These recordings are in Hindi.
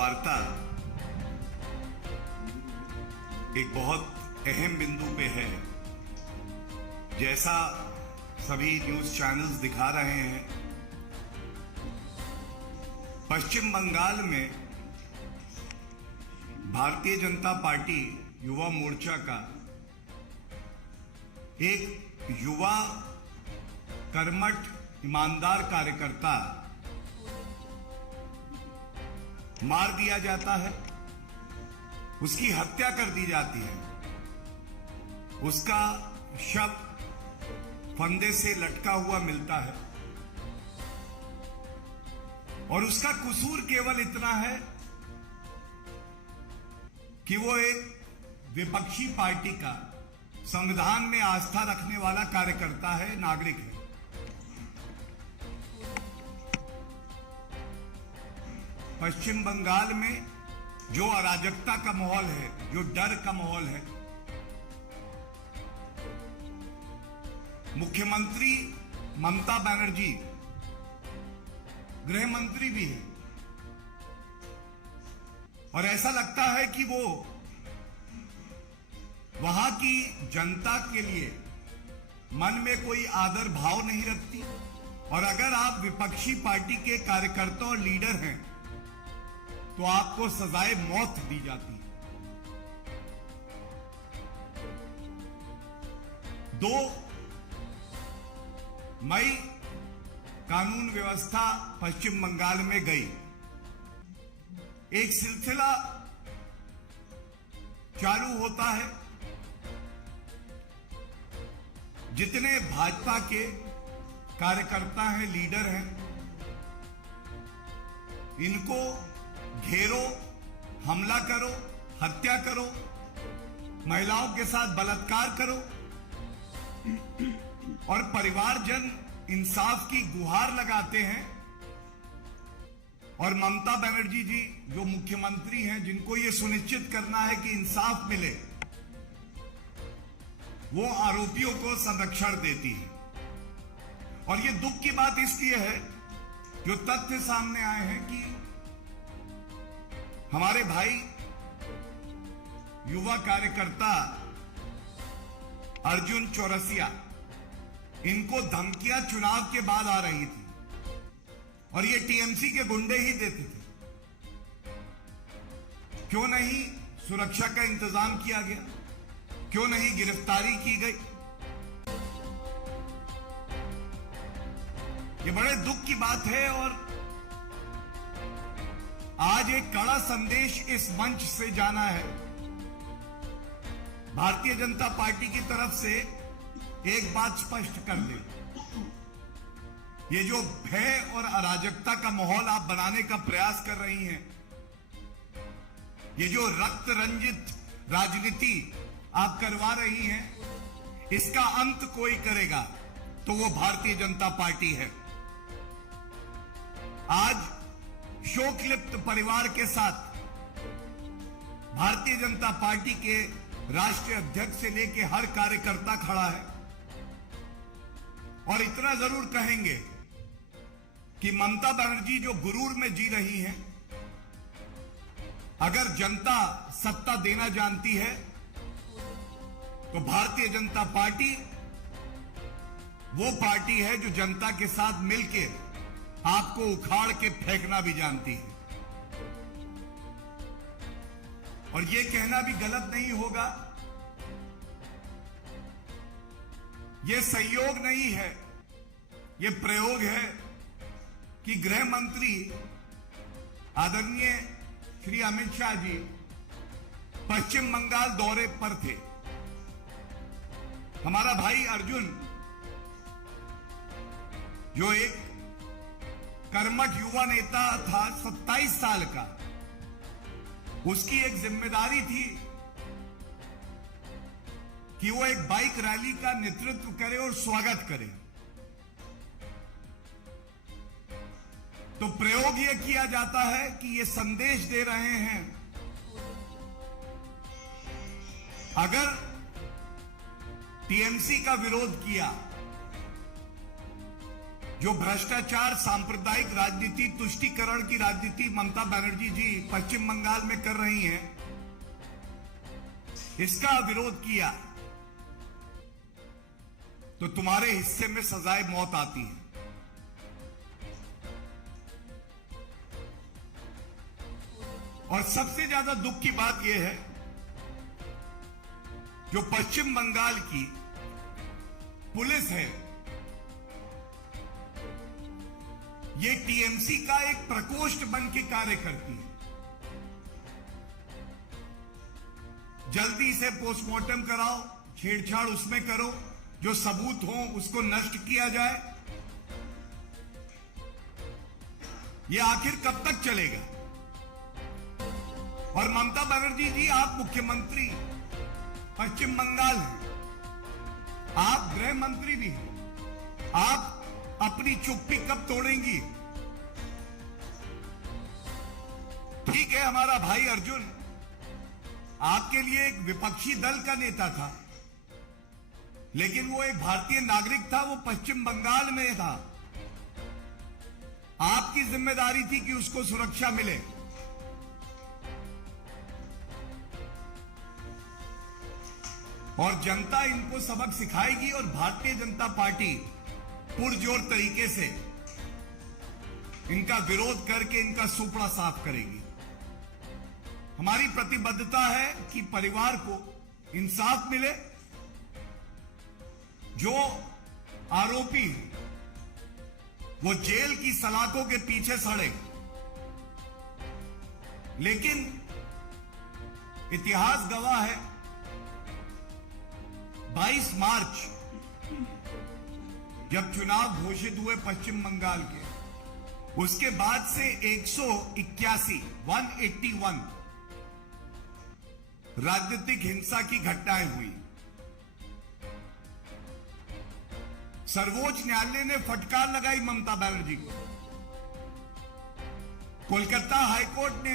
वार्ता एक बहुत अहम बिंदु पे है। जैसा सभी न्यूज चैनल्स दिखा रहे हैं, पश्चिम बंगाल में भारतीय जनता पार्टी युवा मोर्चा का एक युवा कर्मठ ईमानदार कार्यकर्ता मार दिया जाता है, उसकी हत्या कर दी जाती है, उसका शव फंदे से लटका हुआ मिलता है और उसका कसूर केवल इतना है कि वो एक विपक्षी पार्टी का संविधान में आस्था रखने वाला कार्यकर्ता है, नागरिक है। पश्चिम बंगाल में जो अराजकता का माहौल है, जो डर का माहौल है, मुख्यमंत्री ममता बनर्जी गृह मंत्री भी है और ऐसा लगता है कि वो वहां की जनता के लिए मन में कोई आदर भाव नहीं रखती। और अगर आप विपक्षी पार्टी के कार्यकर्ता और लीडर हैं तो आपको सजाए मौत दी जाती है। 2 मई कानून व्यवस्था पश्चिम बंगाल में गई। एक सिलसिला चालू होता है। जितने भाजपा के कार्यकर्ता हैं, लीडर हैं, इनको घेरो, हमला करो, हत्या करो, महिलाओं के साथ बलात्कार करो और परिवारजन इंसाफ की गुहार लगाते हैं। और ममता बनर्जी जी जो मुख्यमंत्री हैं, जिनको यह सुनिश्चित करना है कि इंसाफ मिले, वो आरोपियों को संरक्षण देती है। और ये दुख की बात इसलिए है, जो तथ्य सामने आए हैं कि हमारे भाई युवा कार्यकर्ता अर्जुन चौरसिया, इनको धमकियां चुनाव के बाद आ रही थी और ये टीएमसी के गुंडे ही देते थे। क्यों नहीं सुरक्षा का इंतजाम किया गया? क्यों नहीं गिरफ्तारी की गई? ये बड़े दुख की बात है। और आज एक कड़ा संदेश इस मंच से जाना है। भारतीय जनता पार्टी की तरफ से एक बात स्पष्ट कर दे, ये जो भय और अराजकता का माहौल आप बनाने का प्रयास कर रही हैं, ये जो रक्त रंजित राजनीति आप करवा रही हैं, इसका अंत कोई करेगा तो वो भारतीय जनता पार्टी है। आज शोक लिप्त परिवार के साथ भारतीय जनता पार्टी के राष्ट्रीय अध्यक्ष से लेकर हर कार्यकर्ता खड़ा है और इतना जरूर कहेंगे कि ममता बनर्जी जो गुरूर में जी रही हैं, अगर जनता सत्ता देना जानती है तो भारतीय जनता पार्टी वो पार्टी है जो जनता के साथ मिलकर आपको उखाड़ के फेंकना भी जानती है। और यह कहना भी गलत नहीं होगा, यह संयोग नहीं है, यह प्रयोग है कि गृह मंत्री आदरणीय श्री अमित शाह जी पश्चिम बंगाल दौरे पर थे। हमारा भाई अर्जुन जो एक कर्मठ युवा नेता था, 27 साल का, उसकी एक जिम्मेदारी थी कि वो एक बाइक रैली का नेतृत्व करे और स्वागत करे। तो प्रयोग यह किया जाता है कि ये संदेश दे रहे हैं, अगर टीएमसी का विरोध किया जो भ्रष्टाचार, सांप्रदायिक राजनीति, तुष्टीकरण की राजनीति ममता बनर्जी जी पश्चिम बंगाल में कर रही हैं, इसका विरोध किया तो तुम्हारे हिस्से में सजाए मौत आती है। और सबसे ज्यादा दुख की बात यह है, जो पश्चिम बंगाल की पुलिस है, ये टीएमसी का एक प्रकोष्ठ बन के कार्य करती है। जल्दी से पोस्टमार्टम कराओ, छेड़छाड़ उसमें करो, जो सबूत हो उसको नष्ट किया जाए। ये आखिर कब तक चलेगा? और ममता बनर्जी जी, आप मुख्यमंत्री पश्चिम बंगाल हैं, आप गृह मंत्री भी हैं, आप अपनी चुप्पी कब तोड़ेंगी? ठीक है, हमारा भाई अर्जुन आपके लिए एक विपक्षी दल का नेता था, लेकिन वो एक भारतीय नागरिक था, वो पश्चिम बंगाल में था। आपकी जिम्मेदारी थी कि उसको सुरक्षा मिले। और जनता इनको सबक सिखाएगी और भारतीय जनता पार्टी पुरजोर तरीके से इनका विरोध करके इनका सुपड़ा साफ करेगी। हमारी प्रतिबद्धता है कि परिवार को इंसाफ मिले, जो आरोपी वो जेल की सलाखों के पीछे सड़े। लेकिन इतिहास गवाह है, 22 मार्च जब चुनाव घोषित हुए पश्चिम बंगाल के, उसके बाद से 181 राजनीतिक हिंसा की घटनाएं हुई। सर्वोच्च न्यायालय ने फटकार लगाई ममता बनर्जी को। कोलकाता हाईकोर्ट ने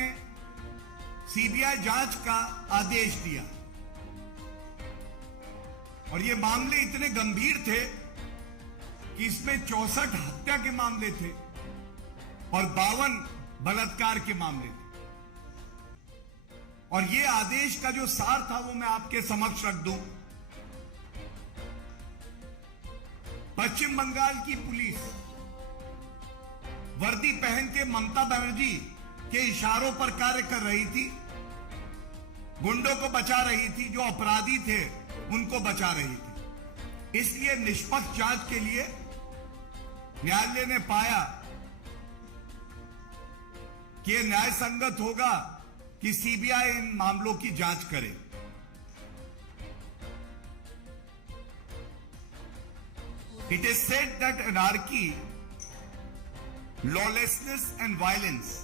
सीबीआई जांच का आदेश दिया। और ये मामले इतने गंभीर थे कि इसमें 64 हत्या के मामले थे और 52 बलात्कार के मामले थे। और ये आदेश का जो सार था वो मैं आपके समक्ष रख दूं। पश्चिम बंगाल की पुलिस वर्दी पहन के ममता बनर्जी के इशारों पर कार्य कर रही थी, गुंडों को बचा रही थी, जो अपराधी थे उनको बचा रही थी। इसलिए निष्पक्ष जांच के लिए न्यायालय ने पाया कि यह न्याय संगत होगा कि सीबीआई इन मामलों की जांच करे। It is said that anarchy, lawlessness and violence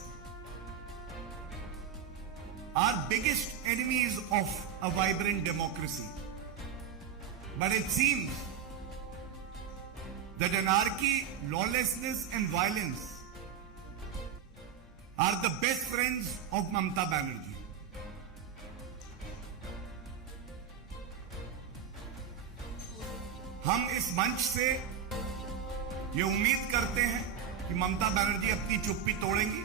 are biggest enemies of a vibrant democracy. But it seems that anarchy, lawlessness and violence are the best friends of Mamata Banerjee. हम इस मंच से ये उम्मीद करते हैं कि ममता बनर्जी अपनी चुप्पी तोड़ेंगी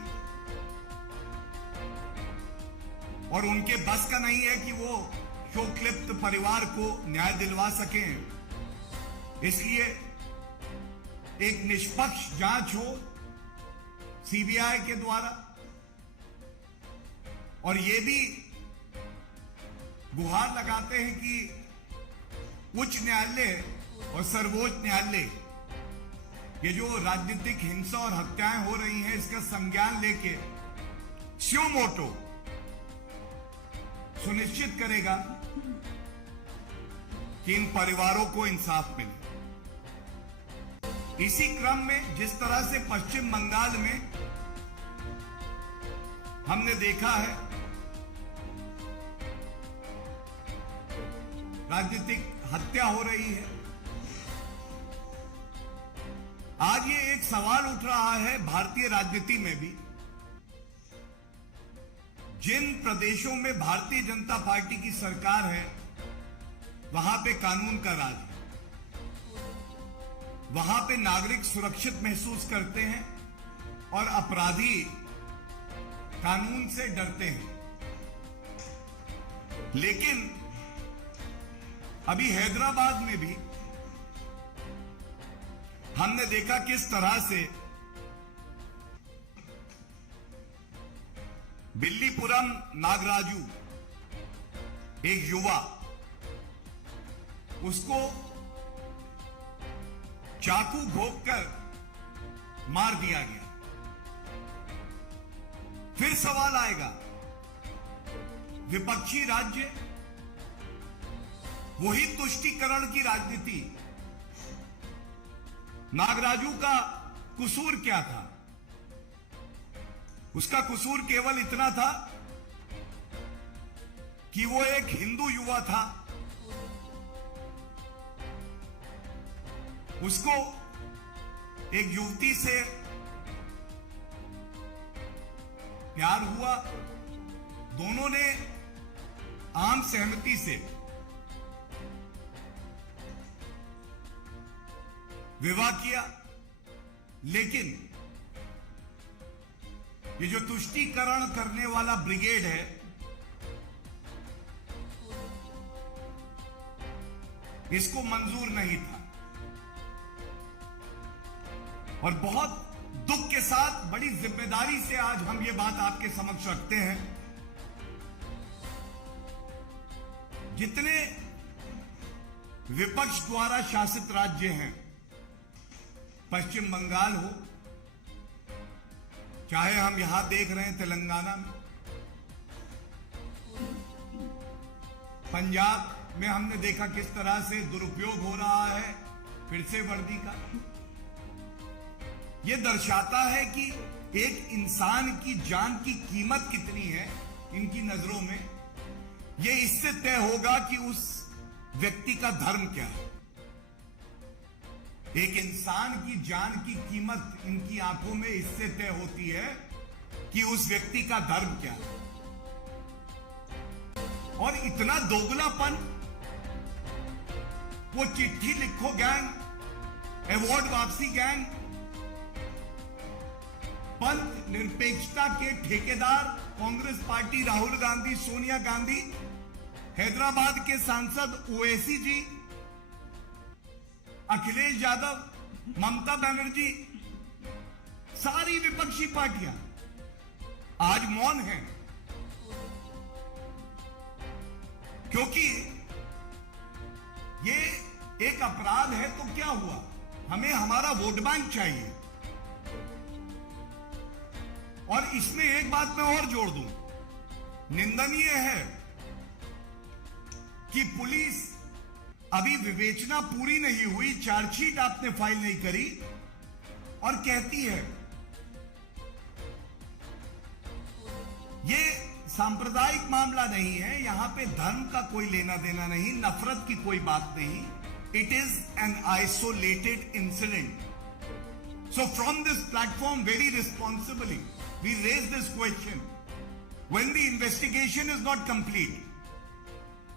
और उनके बस का नहीं है कि वो शोकलिप्त परिवार को न्याय दिलवा सकें। इसलिए एक निष्पक्ष जांच हो सीबीआई के द्वारा, और ये भी गुहार लगाते हैं कि उच्च न्यायालय और सर्वोच्च न्यायालय ये जो राजनीतिक हिंसा और हत्याएं हो रही हैं इसका संज्ञान लेके स्यू मोटो सुनिश्चित करेगा कि इन परिवारों को इंसाफ मिले। इसी क्रम में जिस तरह से पश्चिम बंगाल में हमने देखा है राजनीतिक हत्या हो रही है, आज ये एक सवाल उठ रहा है भारतीय राजनीति में भी, जिन प्रदेशों में भारतीय जनता पार्टी की सरकार है वहां पे कानून का राज है, वहां पे नागरिक सुरक्षित महसूस करते हैं और अपराधी कानून से डरते हैं। लेकिन अभी हैदराबाद में भी हमने देखा किस तरह से बिल्लीपुरम नागराजू, एक युवा, उसको चाकू घोंपकर मार दिया गया। फिर सवाल आएगा, विपक्षी राज्य, वही तुष्टीकरण की राजनीति। नागराजू का कसूर क्या था? उसका कसूर केवल इतना था कि वो एक हिंदू युवा था। उसको एक युवती से प्यार हुआ, दोनों ने आम सहमति से विवाह किया। लेकिन ये जो तुष्टीकरण करने वाला ब्रिगेड है, इसको मंजूर नहीं था। और बहुत दुख के साथ, बड़ी जिम्मेदारी से आज हम ये बात आपके समक्ष रखते हैं, जितने विपक्ष द्वारा शासित राज्य हैं, पश्चिम बंगाल हो, चाहे हम यहां देख रहे हैं तेलंगाना में, पंजाब में हमने देखा किस तरह से दुरुपयोग हो रहा है फिर से वर्दी का। यह दर्शाता है कि एक इंसान की जान की कीमत कितनी है इनकी नजरों में। यह इससे तय होगा कि उस व्यक्ति का धर्म क्या है। एक इंसान की जान की कीमत इनकी आंखों में इससे तय होती है कि उस व्यक्ति का धर्म क्या है। और इतना दोगलापन, वो चिट्ठी लिखो गैंग, अवार्ड वापसी गैंग, पंथ निरपेक्षता के ठेकेदार कांग्रेस पार्टी, राहुल गांधी, सोनिया गांधी, हैदराबाद के सांसद ओवैसी जी, अखिलेश यादव, ममता बनर्जी, सारी विपक्षी पार्टियां आज मौन हैं। क्योंकि ये एक अपराध है तो क्या हुआ, हमें हमारा वोट बैंक चाहिए। और इसमें एक बात मैं और जोड़ दूं, निंदनीय है कि पुलिस अभी विवेचना पूरी नहीं हुई, चार्जशीट आपने फाइल नहीं करी और कहती है ये सांप्रदायिक मामला नहीं है, यहां पे धर्म का कोई लेना देना नहीं, नफरत की कोई बात नहीं, it is an isolated incident. So from this platform very responsibly we raise this question when the investigation is not complete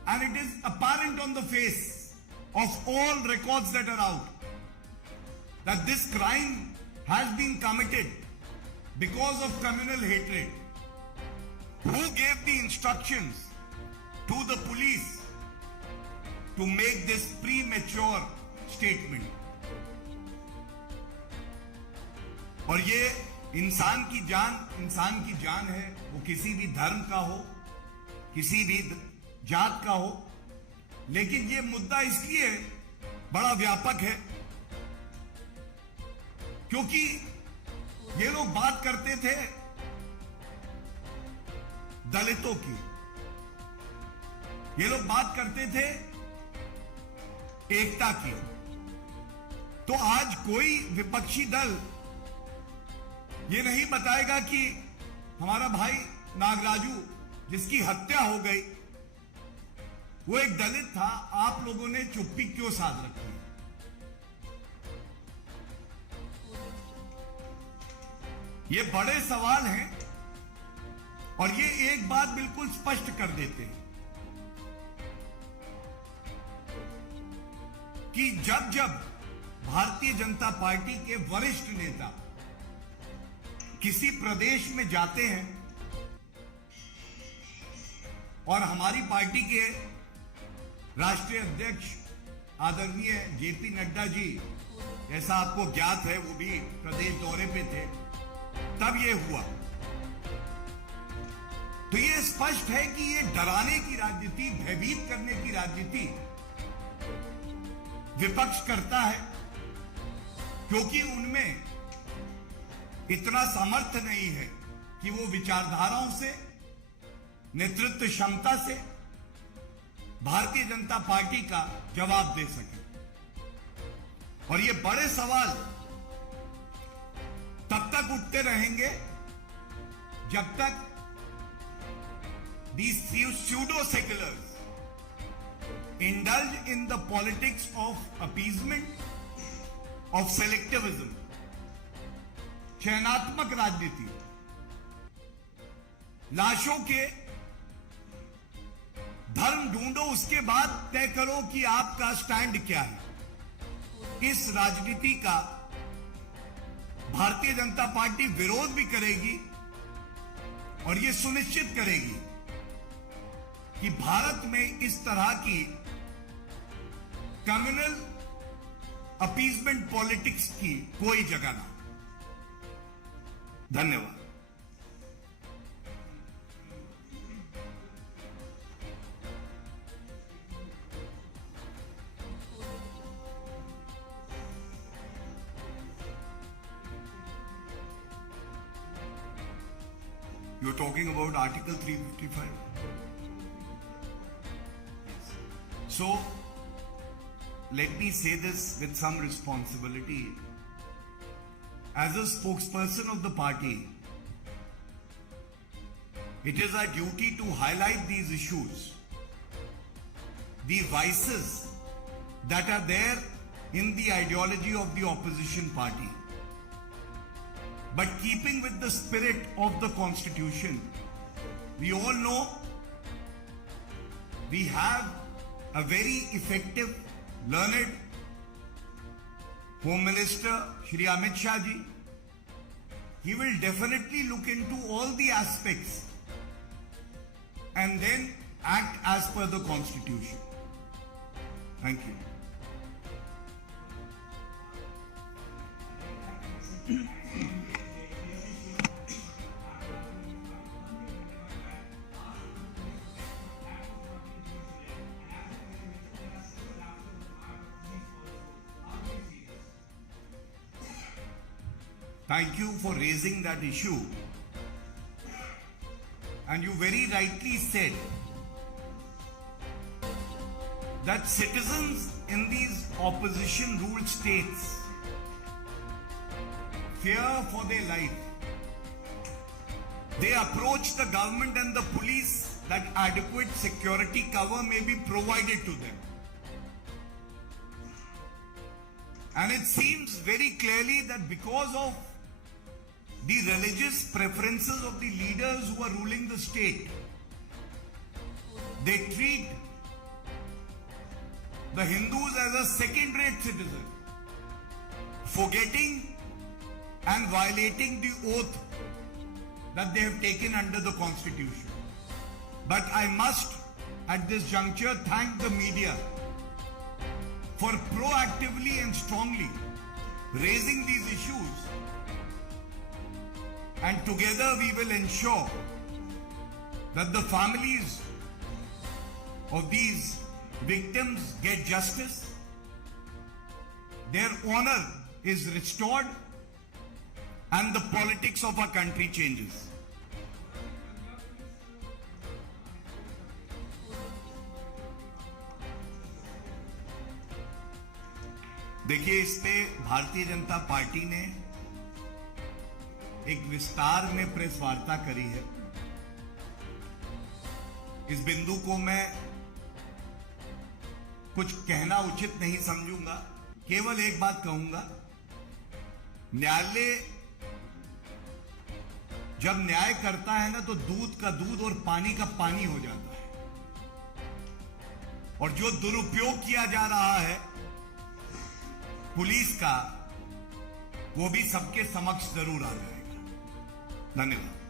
and it is apparent on the face of all records that are out that this crime has been committed because of communal hatred. Who gave the instructions to the police to make this premature statement? और ये इंसान की जान है, वो किसी भी धर्म का हो, किसी भी जात का हो। लेकिन ये मुद्दा इसलिए बड़ा व्यापक है क्योंकि ये लोग बात करते थे दलितों की, ये लोग बात करते थे एकता की। तो आज कोई विपक्षी दल ये नहीं बताएगा कि हमारा भाई नागराजू, जिसकी हत्या हो गई, वो एक दलित था, आप लोगों ने चुप्पी क्यों साध रखी। ये बड़े सवाल हैं और ये एक बात बिल्कुल स्पष्ट कर देते हैं कि जब जब भारतीय जनता पार्टी के वरिष्ठ नेता किसी प्रदेश में जाते हैं और हमारी पार्टी के राष्ट्रीय अध्यक्ष आदरणीय जेपी नड्डा जी, जैसा आपको ज्ञात है, वो भी प्रदेश दौरे पे थे, तब ये हुआ। तो ये स्पष्ट है कि ये डराने की राजनीति, भयभीत करने की राजनीति विपक्ष करता है, क्योंकि उनमें इतना सामर्थ्य नहीं है कि वो विचारधाराओं से, नेतृत्व क्षमता से भारतीय जनता पार्टी का जवाब दे सके। और ये बड़े सवाल तब तक उठते रहेंगे जब तक these pseudo seculars indulge in the politics of appeasement, of selectivism, चयनात्मक राजनीति, लाशों के धर्म ढूंढो, उसके बाद तय करो कि आपका स्टैंड क्या है। इस राजनीति का भारतीय जनता पार्टी विरोध भी करेगी और यह सुनिश्चित करेगी कि भारत में इस तरह की कम्युनल अपीजमेंट पॉलिटिक्स की कोई जगह ना। धन्यवाद। You're talking about Article 355. So, let me say this with some responsibility. As a spokesperson of the party, it is our duty to highlight these issues, the vices that are there in the ideology of the opposition party. But keeping with the spirit of the Constitution, we all know we have a very effective, learned Home Minister, Shri Amit Shah ji. He will definitely look into all the aspects and then act as per the Constitution. Thank you. Thank you for raising that issue. And you very rightly said that citizens in these opposition ruled states fear for their life. They approach the government and the police that adequate security cover may be provided to them. And it seems very clearly that because of the religious preferences of the leaders who are ruling the state, they treat the Hindus as a second-rate citizen, forgetting and violating the oath that they have taken under the Constitution. But I must, at this juncture, thank the media for proactively and strongly raising these issues, and together we will ensure that the families of these victims get justice, their honor is restored, and the politics of our country changes. देखिए, इस पे भारतीय जनता पार्टी ने एक विस्तार में प्रेस वार्ता करी है। इस बिंदु को मैं कुछ कहना उचित नहीं समझूंगा, केवल एक बात कहूंगा, न्यायालय जब न्याय करता है ना, तो दूध का दूध और पानी का पानी हो जाता है। और जो दुरुपयोग किया जा रहा है पुलिस का, वो भी सबके समक्ष जरूर आ जाएगा। धन्यवाद।